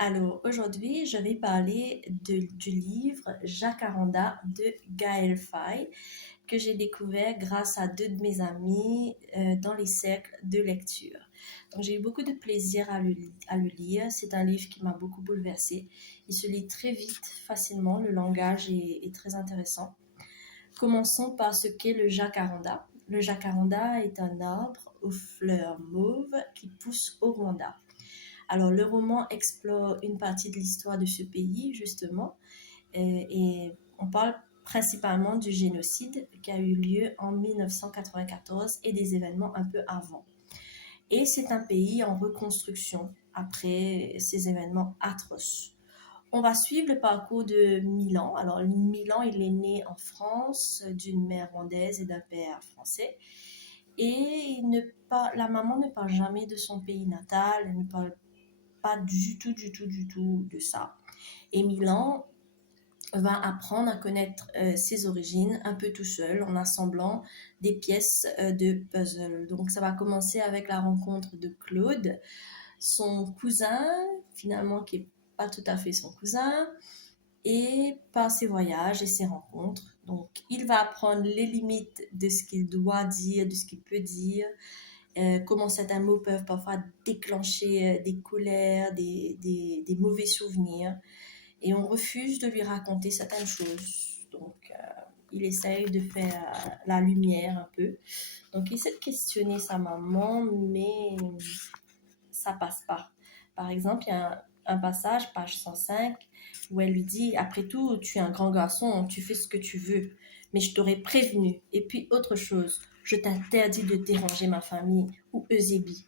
Alors aujourd'hui, je vais parler du livre Jacaranda de Gaël Faye que j'ai découvert grâce à deux de mes amis dans les cercles de lecture. Donc j'ai eu beaucoup de plaisir à le lire. C'est un livre qui m'a beaucoup bouleversée. Il se lit très vite, facilement. Le langage est très intéressant. Commençons par ce qu'est le jacaranda. Le jacaranda est un arbre aux fleurs mauves qui pousse au Rwanda. Alors, le roman explore une partie de l'histoire de ce pays, justement, et on parle principalement du génocide qui a eu lieu en 1994 et des événements un peu avant. Et c'est un pays en reconstruction après ces événements atroces. On va suivre le parcours de Milan. Alors, Milan, il est né en France d'une mère rwandaise et d'un père français. Et la maman ne parle jamais de son pays natal, elle ne parle pas du tout de ça. Et Milan va apprendre à connaître ses origines un peu tout seul en assemblant des pièces de puzzle. Donc ça va commencer avec la rencontre de Claude, son cousin, finalement qui est pas tout à fait son cousin, et par ses voyages et ses rencontres. Donc il va apprendre les limites de ce qu'il doit dire, de ce qu'il peut dire, comment certains mots peuvent parfois déclencher des colères, des mauvais souvenirs. Et on refuse de lui raconter certaines choses. Donc, il essaye de faire la lumière un peu. Donc, il essaie de questionner sa maman, mais ça passe pas. Par exemple, il y a un passage, page 105, où elle lui dit, après tout, tu es un grand garçon, tu fais ce que tu veux, mais je t'aurais prévenu. Et puis, autre chose, je t'interdis de déranger ma famille ou Eusébie.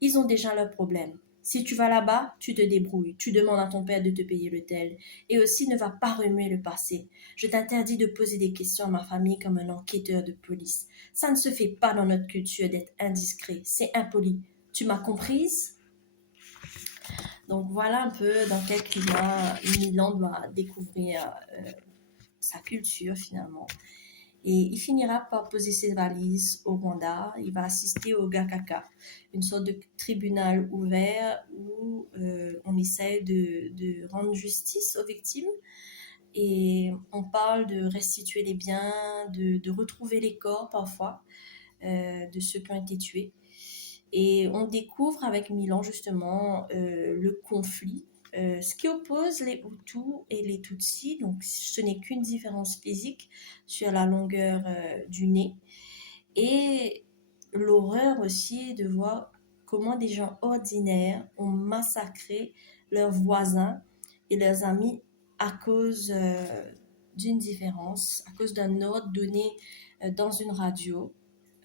Ils ont déjà leurs problèmes. Si tu vas là-bas, tu te débrouilles. Tu demandes à ton père de te payer l'hôtel. Et aussi, ne va pas remuer le passé. Je t'interdis de poser des questions à ma famille comme un enquêteur de police. Ça ne se fait pas dans notre culture d'être indiscret. C'est impoli. Tu m'as comprise? Donc voilà un peu dans quel climat Milan doit découvrir sa culture finalement. Et il finira par poser ses valises au Rwanda. Il va assister au Gakaka, une sorte de tribunal ouvert où on essaie de rendre justice aux victimes. Et on parle de restituer les biens, de retrouver les corps parfois de ceux qui ont été tués. Et on découvre avec Milan justement le conflit, ce qui oppose les Hutus et les Tutsis. Donc ce n'est qu'une différence physique sur la longueur du nez. Et l'horreur aussi de voir comment des gens ordinaires ont massacré leurs voisins et leurs amis à cause d'une différence, à cause d'un ordre donné dans une radio.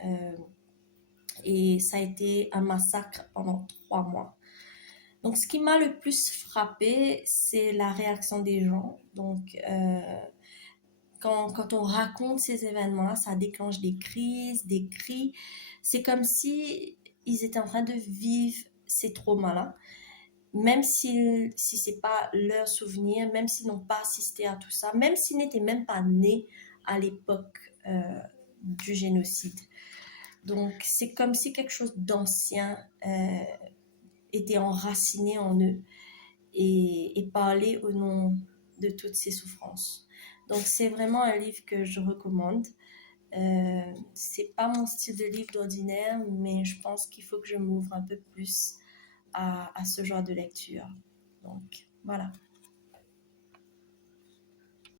Euh, et ça a été un massacre pendant 3 mois. Donc, ce qui m'a le plus frappé, c'est la réaction des gens. Donc, quand on raconte ces événements-là, ça déclenche des crises, des cris. C'est comme si ils étaient en train de vivre ces traumas-là, même si c'est pas leur souvenir, même s'ils n'ont pas assisté à tout ça, même s'ils n'étaient même pas nés à l'époque du génocide. Donc, c'est comme si quelque chose d'ancien était enraciné en eux et parlait au nom de toutes ces souffrances. Donc, c'est vraiment un livre que je recommande. C'est pas mon style de livre d'ordinaire, mais je pense qu'il faut que je m'ouvre un peu plus à ce genre de lecture. Donc, voilà.